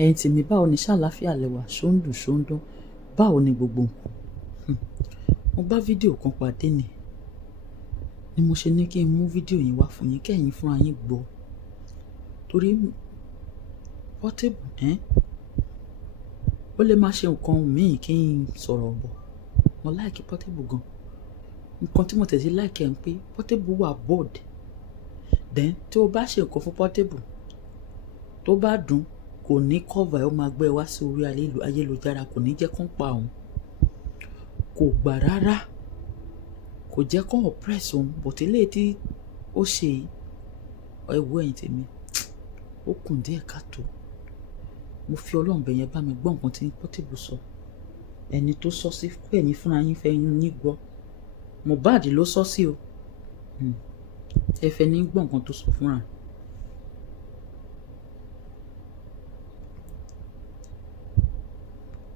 ẹ̀yin tèmi báwo ni ṣàlàáfíà lẹ́wà ṣóńdùn báwo ni gbogbo nǹkan. Mo bá fídíò kan pàdé ni mo ṣe ní kí n mú fídíò yìí wá fún yín kẹ́yìn fúnra yín gbọ́ torí Portable ó lè máa ṣe nǹkan míì kí n sọ̀rọ̀ bọ̀. Mo láìkí Portable gan. Nǹkan tí mo tẹ̀sí láìkí ẹ̀ ń pé Portable wà bold. Then tí o bá ṣe nǹkan fún Portable tó bá dùn kò ní cover ẹ̀, ó máa gbé wá sí orí ayélujára, kò ní jẹ́ kó ń pa òun. Kò gbà rárá, kò jẹ́ kó oppress òun, but eléyìí tí ó ṣe ẹ̀wọ́ ẹ̀yìn tèmi ó kùn díẹ̀ káàtó. Mo fi Ọlọ́run bẹ̀ yẹn bá mi gbọ́ nǹkan tí Portable sọ. Ẹni tó sọ sí pé ẹ̀yin fúnra yín fẹ́ yín gbọ́. Mohbad ló sọ sí o. Ẹ fẹ́ ní gbọ́ nǹkan tó sọ fúnra.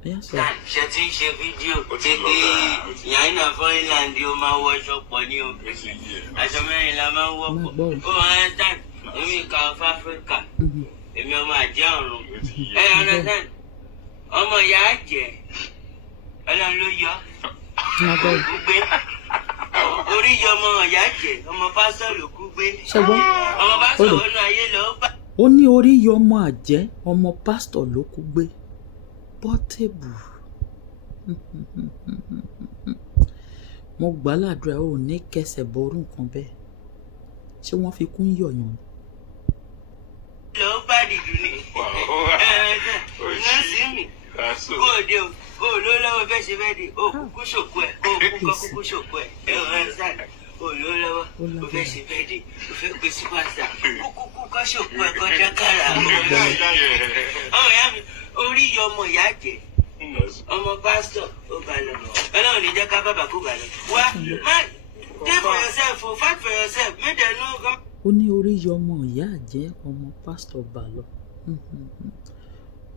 Ṣé tí ń ṣe fídíò tí pé ìyá iná fọ́nìlàndì ó máa wọṣọ pọ̀ ní o. Aṣọ mẹ́rin la máa ń wọ́pọ̀. Ó máa ń tàn èmi ìka of Africa. Èmi ọmọ àjẹ́ ọ̀run. Ẹ understand? Ọmọ ìyá àjẹ́ Ọlọ́run ló yọ. Kú gbé. Orí yọ ọmọ ìyá àjẹ́, ọmọ pásítọ̀ ló kú gbé. Ọmọ pásítọ̀ wọnú ayé lọ bá. Ó ní orí yọ ọmọ àjẹ́, ọmọ pásítọ̀ ló kú gbé. Portable. Mo gbà ládùúrà ò ní kẹsẹ̀ bọ orú nǹkan bẹ́ẹ̀. Ṣé wọ́n fi kún yọ̀yàn ni? Lọ bá dìdú ni. Iná sí mi. Kó o dé o, kó o ló lọ́wọ́ fẹ́ ṣe fẹ́ di, o kúkú ṣòkò ẹ̀, kó o kúkú ṣòkò ẹ̀, ẹ̀ ọ̀ sáà. O ló lọ́wọ́, o fẹ́ ṣe fẹ́ di, o fẹ́ gbé sípàṣà, kúkú kọ́ ṣòkò ẹ̀ kọjá kára. Ọmọ ìyá mi, orí yọ ọmọ ìyá jẹ́, ọmọ pásítọ̀ ó bá lọ. Ọlọ́run ní jẹ́ ká bàbá kó bá lọ. Wá, má take for yourself o, fight for yourself, make them know come. Ó ní orí yọ ọmọ ìyá jẹ́, ọmọ pásítọ̀ bá lọ.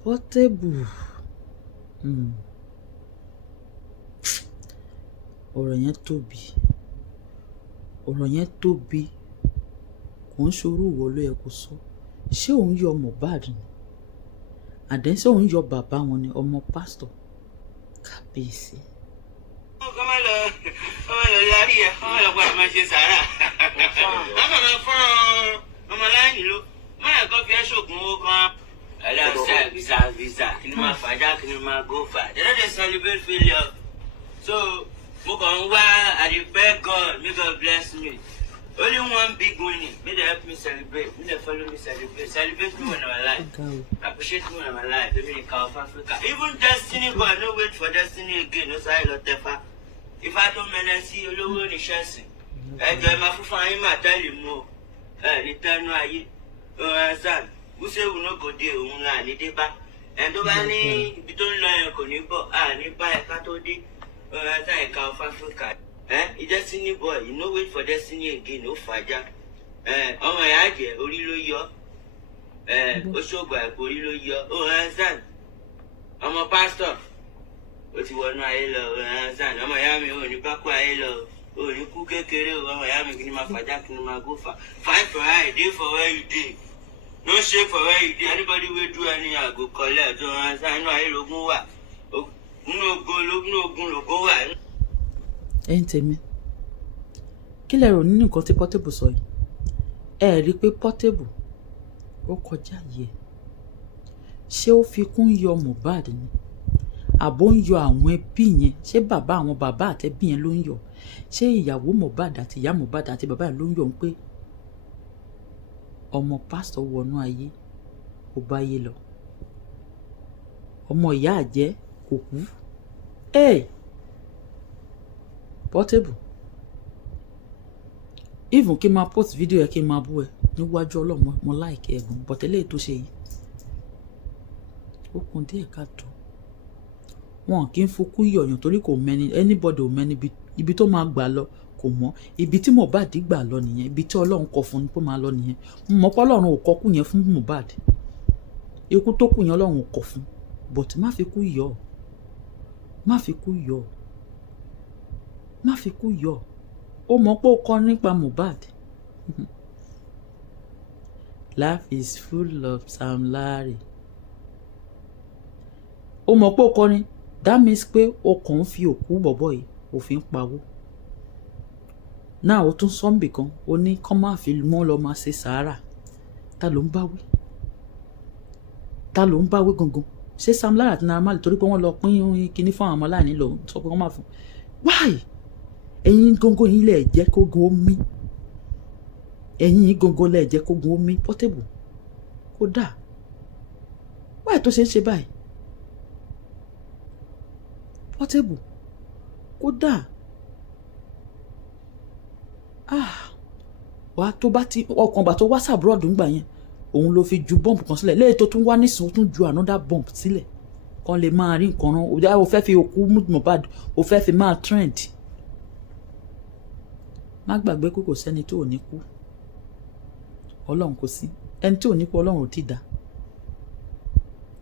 Portable. Ọ̀rọ̀ yẹn tóbi. Ọ̀rọ̀ yẹn tóbi. Kò ń ṣorú ìwọ ló yẹ kó sọ. Ṣé òun yọ Mohbad ni? Àdẹ́sí òun yọ bàbá wọn ni, ọmọ pásítọ̀. Kábíyèsí. Ọmọ lọ lárí ẹ̀, ọmọ lọ gbọ́dọ̀ máa ṣe sàárà. Ọmọ máa fún ọmọ láyìn ló. Máyà kan fi ẹ́ ṣògùn owó kan. Ọlọ́sẹ̀ visa kí ni máa fàájà kí ni máa go far. They no dey celebrate failure. So mo kàn ń wá I dey beg God, may God bless me. Only one big winning. May they help me celebrate. May they follow me celebrate. Celebrate me when I'm alive. Appreciate me when I'm alive. Maybe in South Africa. Even Destiny boy, no wait for Destiny again. No say I tefa. If I don't manage you, you will need chance. I do my fufa in my tell you more. Return no aye. Son, who say we no go there? We no need it back. And do I need? We don't learn. Konibo. Need buy a cat or di. In South Africa. Destiny boy, you no wait for Destiny again, no faja. Ọmọ ìyá jẹ́ orí ló yọ. Ó ṣògbà ẹ̀kọ́ orí ló yọ. Ó understand? Ọmọ pásítọ̀ ó ti wọnú ayé lọ. Ó understand? Ọmọ ìyá mi ò ní pákó ayé lọ. Ó ní kú kékeré o. Ọmọ ìyá mi kí ni máa fàjà kí ni máa go far. Fight for how you dey for where you dey. No shake for where you dey. Anybody wey do anyhow go collect. Ó understand? Inú ayé lógún wà. Inú ogun lógún wà. Ẹ̀yin tèmi, kí lẹ rò nínú nǹkan tí Portable sọ yìí? Ẹ rí i pé Portable ó kọjá yìí ẹ̀. Ṣé ó fi kún yọ Mohbad ni? Àbó ń yọ àwọn ẹbí yẹn? Ṣé bàbá àwọn bàbá àtẹbí yẹn ló ń yọ? Ṣé ìyàwó Mohbad àti ìyá Mohbad àti bàbá yẹn ló ń yọ ń pé ọmọ pásítọ̀ wọnú ayé ó bá yé lọ? Ọmọ ìyá àjẹ́ kò kú. Portable, even kí n máa post video yẹn kí n máa bú ẹ níwájú ọlọ́mọ mo like ẹ̀gùn but eléyìí tó ṣe yìí ó kún díẹ̀ káàtó. Wọn kì í fokú yọ̀yàn torí kò mẹ́ni anybody ò mẹ́ni ibi tó máa gbà lọ kò mọ̀. Ibi tí Mohbad gbà lọ nìyẹn, ibi tí Ọlọ́run kọ fún un kó máa lọ nìyẹn. Mo mọ̀ pé Ọlọ́run ò kọ kú yẹn fún Mohbad. Ikú tó kù yẹn Ọlọ́run ò kọ fún, but má fi kú yọ̀. Má fi kú yọ̀. Má fi kú yọ̀. Ó mọ̀ pé ó kọ́ nípa Mohbad. Life is full of Sam Larry. ó mọ̀ pé ó kọrin that means pé o kàn ń fi òkú bọ̀bọ̀ yìí òfin pawó náà ó tún sọ́ǹbì kan ó ní kán má fi mọ́ lọ máa ṣe sàárà ta ló ń báwí gangan ṣé Sam Larry àti Naira Marley torí pé wọ́n lọ pín kinní fún àwọn ọmọ aláìní lọ sọ pé wọ́n máa fún why ẹ̀yin gangan yìí lẹ̀ jẹ́ kógun ó mí ẹ̀yin gangan lẹ̀ jẹ́ kógun ó mí Portable kó dà why tó ṣe ń ṣe báyìí Portable kó dà wà tó bá ti ọkàn bá tó wá sàbúrọ̀dù ńgbà yẹn òun ló fi ju bọ́ǹbù kan sílẹ̀ lẹ́yìn tó tún wá nísìn ó tún ju another bomb sílẹ̀ kan lè máa rí nǹkan rán o fẹ́ fi òkú Mohbad o fẹ́ fi máa trend má gbàgbé pé kò sẹ́ni tó ò ní kú ọlọ́run kò sí ẹni tí ò ní kú ọlọ́run ò tí dá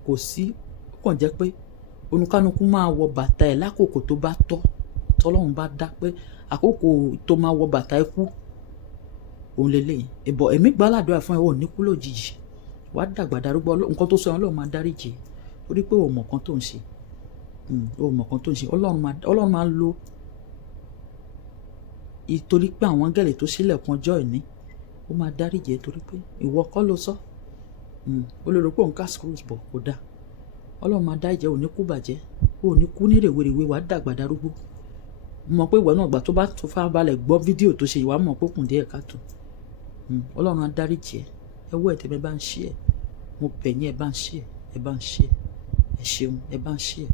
kò sí ó kàn jẹ́ pé oníkánukú máa wọ bàtà ẹ̀ lákòókò tó bá tọ́ tọ́lọ́run bá dá pé àkókò tó máa wọ bàtà ẹ̀ kú òun lélẹ́yìn ìbọ̀ ẹ̀mí gbàládùá fún ẹ ò ní kú lójijì wàá dàgbà darúgbó nǹkan tó sọ ọlọ́run máa dáríjì torí pé ò mọ̀ kan tó ń ṣe ọlọ́run máa lo ìtorí pé àwọn áńgẹ́lì tó sílẹ̀kùn ọjọ́ ìní ó máa dáríjì torí pé ìwọ kọ́ ló sọ ó lè rò pé òun ká screws bọ̀ kó dà ọlọ́run máa dáríjì ò ní kú bàjẹ́ ò ní kú ní rèwerèwe wàá dàgbà darúgbó mọ̀ pé ìwọ náà gbà tó bá tó fà balẹ̀ gbọ́ fídíò tó ṣe ìwà mọ̀ pé kùn díẹ̀ káàtó ọlọ́run á dáríjì ẹ wọ́ ẹ̀ tẹ́lẹ̀ bá ń ṣe ẹ̀ mo bẹ̀ yín ẹ bá ń ṣe ẹ̀ ẹ ṣeun ẹ bá ń ṣe ẹ̀.